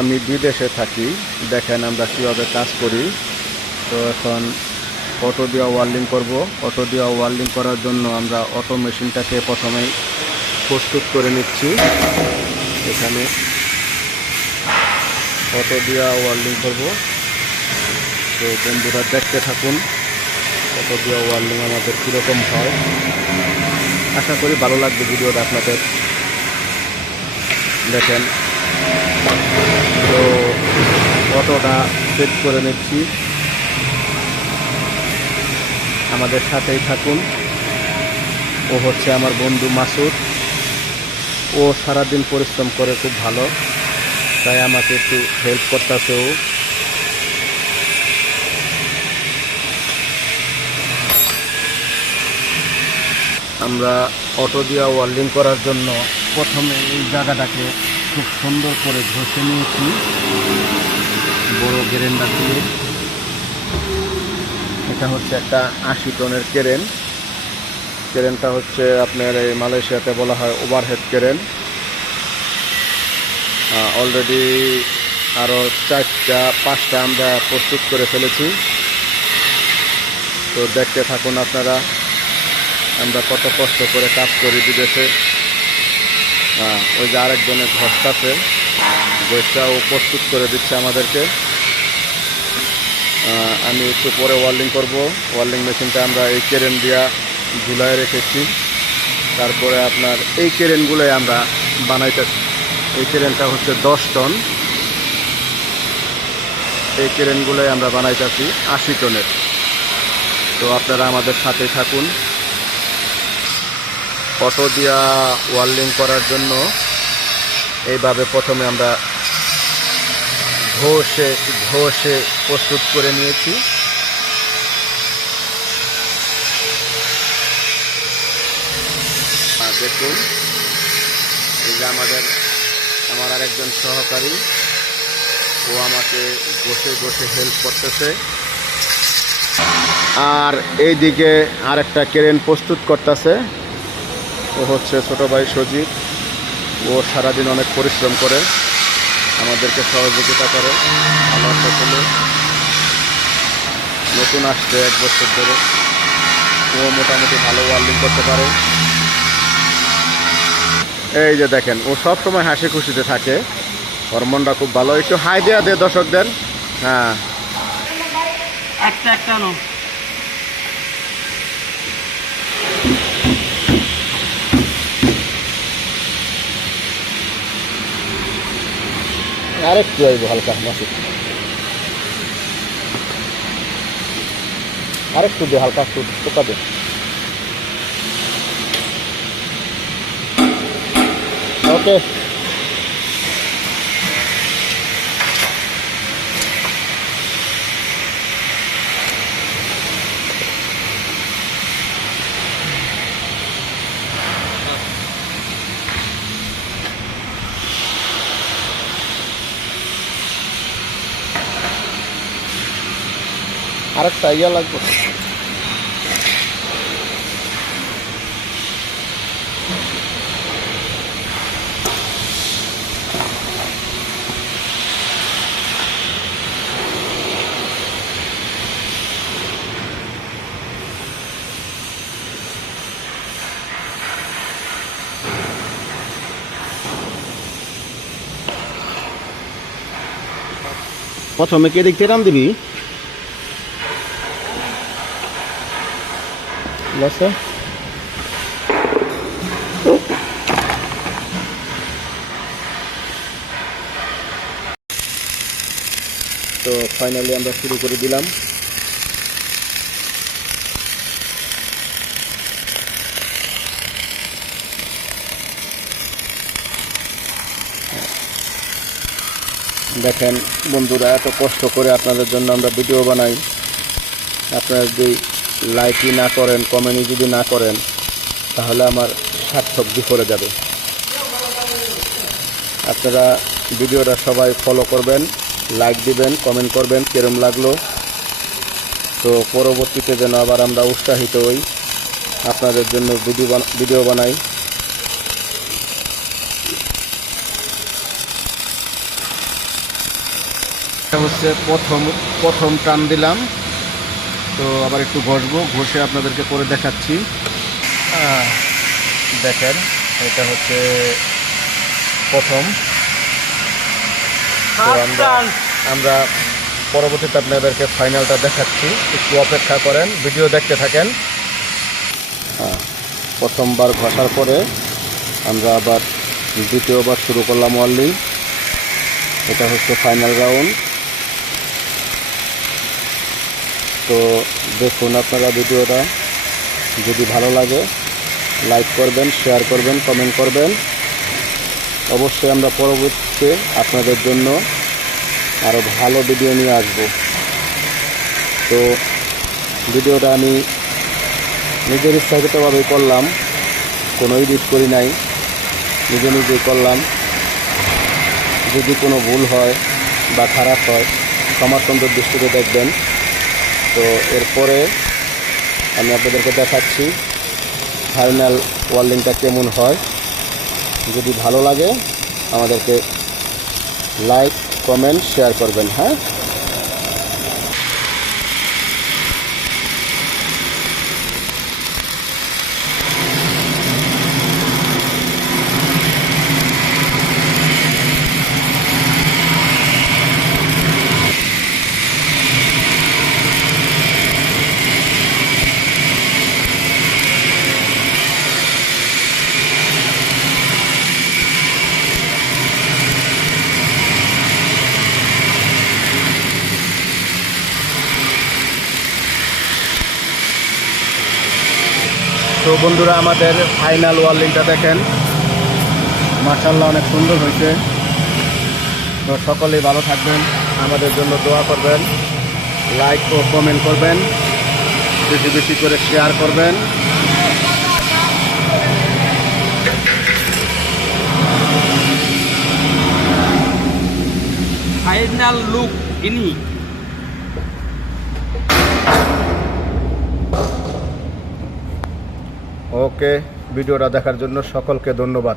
আমি বিদেশে থাকি, দেখেন আমরা কীভাবে কাজ করি। তো এখন অটো দিয়ে ওয়ার্লিং করব। অটো দিয়ে ওয়ার্লিং করার জন্য আমরা অটো মেশিনটাকে প্রথমেই প্রস্তুত করে নিচ্ছি। এখানে অটো দিয়ে ওয়ার্লিং করব। তো বন্ধুরা দেখতে থাকুন অটো দিয়ে ওয়ার্লিং আমাদের কীরকম হয়। আশা করি ভালো লাগবে ভিডিওটা আপনাদের। দেখেন, তো অটোটা সেট করে নিচ্ছি, আমাদের সাথেই থাকুন। ও হচ্ছে আমার বন্ধু মাসুদ। ও সারাদিন পরিশ্রম করে খুব ভালো, তাই আমাকে একটু হেল্প করতেছে ও। আমরা অটো দিয়ে ওয়ার্লিং করার জন্য প্রথমে এই জায়গাটাকে খুব সুন্দর করে ঘষে নিয়েছি বড় গ্রেন্ডার দিয়ে। এটা হচ্ছে একটা 80 টনের ক্রেন। ক্রেনটা হচ্ছে আপনার এই মালয়েশিয়াতে বলা হয় ওভারহেড ক্রেন। অলরেডি আরও 4-5টা আমরা প্রস্তুত করে ফেলেছি। তো দেখতে থাকুন আপনারা আমরা কত কষ্ট করে কাজ করি বিদেশে। ওই যে আরেকজনের ঘষটাছে, ঘষটাও প্রস্তুত করে দিচ্ছে আমাদেরকে। আমি একটু পরে ওয়ার্লিং করব। ওয়ার্লিং মেশিনটা আমরা এই ক্রেন দিয়া ঝুলায় রেখেছি। তারপরে আপনার এই ক্রেনগুলোই আমরা বানাইতেছি। এই ক্রেনটা হচ্ছে 10 টন। এই ক্রেনগুলোই আমরা বানাইতেছি 80 টনের। তো আপনারা আমাদের সাথে থাকুন। অটো দিয়া ওয়ার্লিং করার জন্য এইভাবে প্রথমে আমরা ঘষে প্রস্তুত করে নিয়েছি। দেখুন, এই যে আমার আরেকজন সহকারী, ও আমাকে ঘষে হেল্প করতেছে। আর এইদিকে আরেকটা ক্রেন প্রস্তুত করতেছে, ও হচ্ছে ছোট ভাই সজীব। ও সারাদিন অনেক পরিশ্রম করে আমাদেরকে সহযোগিতা করে। ভালো একটা ছেলে, নতুন আসছে 1 বছর ধরে। ও মোটামুটি ভালো ওয়ার্লিং করতে পারে। এই যে দেখেন, ও সব সময় হাসি খুশিতে থাকে, ওর মনটা খুব ভালো। একটু হাই দেয়া দে দর্শকদের। হ্যাঁ, আরেকটু আইব হালকা মাসি, আরেকটু দে, হালকা একটু পোকা দে। ওকে, আরেকটা ইয়া লাগবে। প্রথমে কে দিক থেকে টান দিবি? লসে তো ফাইনালি আমরা শুরু করে দিলাম। দেখেন বন্ধুরা, এত কষ্ট করে আপনাদের জন্য আমরা ভিডিও বানাই। আপনারা যদি লাইকই না করেন, কমেন্টই যদি না করেন, তাহলে আমার সার্থক বিফলে যাবে। আপনারা ভিডিওটা সবাই ফলো করবেন, লাইক দিবেন, কমেন্ট করবেন কেরম লাগলো। তো পরবর্তীতে যেন আবার আমরা উৎসাহিত হই, আপনাদের জন্য ভিডিও বানাই। এটা হচ্ছে প্রথম টান দিলাম, তো আবার একটু ঘষবো, ঘষে আপনাদেরকে করে দেখাচ্ছি। দেখেন এটা হচ্ছে প্রথম। তো আমরা পরবর্তীতে আপনাদেরকে ফাইনালটা দেখাচ্ছি, একটু অপেক্ষা করেন, ভিডিও দেখতে থাকেন। প্রথমবার ঘষার পরে আমরা আবার দ্বিতীয়বার শুরু করলাম ওয়ার্লিং। এটা হচ্ছে ফাইনাল রাউন্ড। তো দেখুন আপনারা ভিডিওটা, যদি ভালো লাগে লাইক করবেন, শেয়ার করবেন, কমেন্ট করবেন। অবশ্যই আমরা পরবর্তীতে আপনাদের জন্য আরও ভালো ভিডিও নিয়ে আসব। তো ভিডিওটা আমি নিজের ইচ্ছাকৃতভাবেই করলাম, কোনো এডিট করি নাই, নিজে নিজেই করলাম। যদি কোনো ভুল হয় বা খারাপ হয় ক্ষমাসুন্দর দৃষ্টিতে দেখবেন। তো এরপরে আমি আপনাদেরকে দেখাচ্ছি ফাইনাল ওয়ার্লিংটা কেমন হয়। যদি ভালো লাগে আমাদেরকে লাইক, কমেন্ট, শেয়ার করবেন। হ্যাঁ, তো বন্ধুরা আমাদের ফাইনাল ওয়ার্লিংটা দেখেন, মাশাআল্লাহ অনেক সুন্দর হয়েছে। তো সকলেই ভালো থাকবেন, আমাদের জন্য দোয়া করবেন, লাইক ও কমেন্ট করবেন, বেশি বেশি করে শেয়ার করবেন। ফাইনাল লুক ইনি। ওকে, ভিডিওটা দেখার জন্য সকলকে ধন্যবাদ।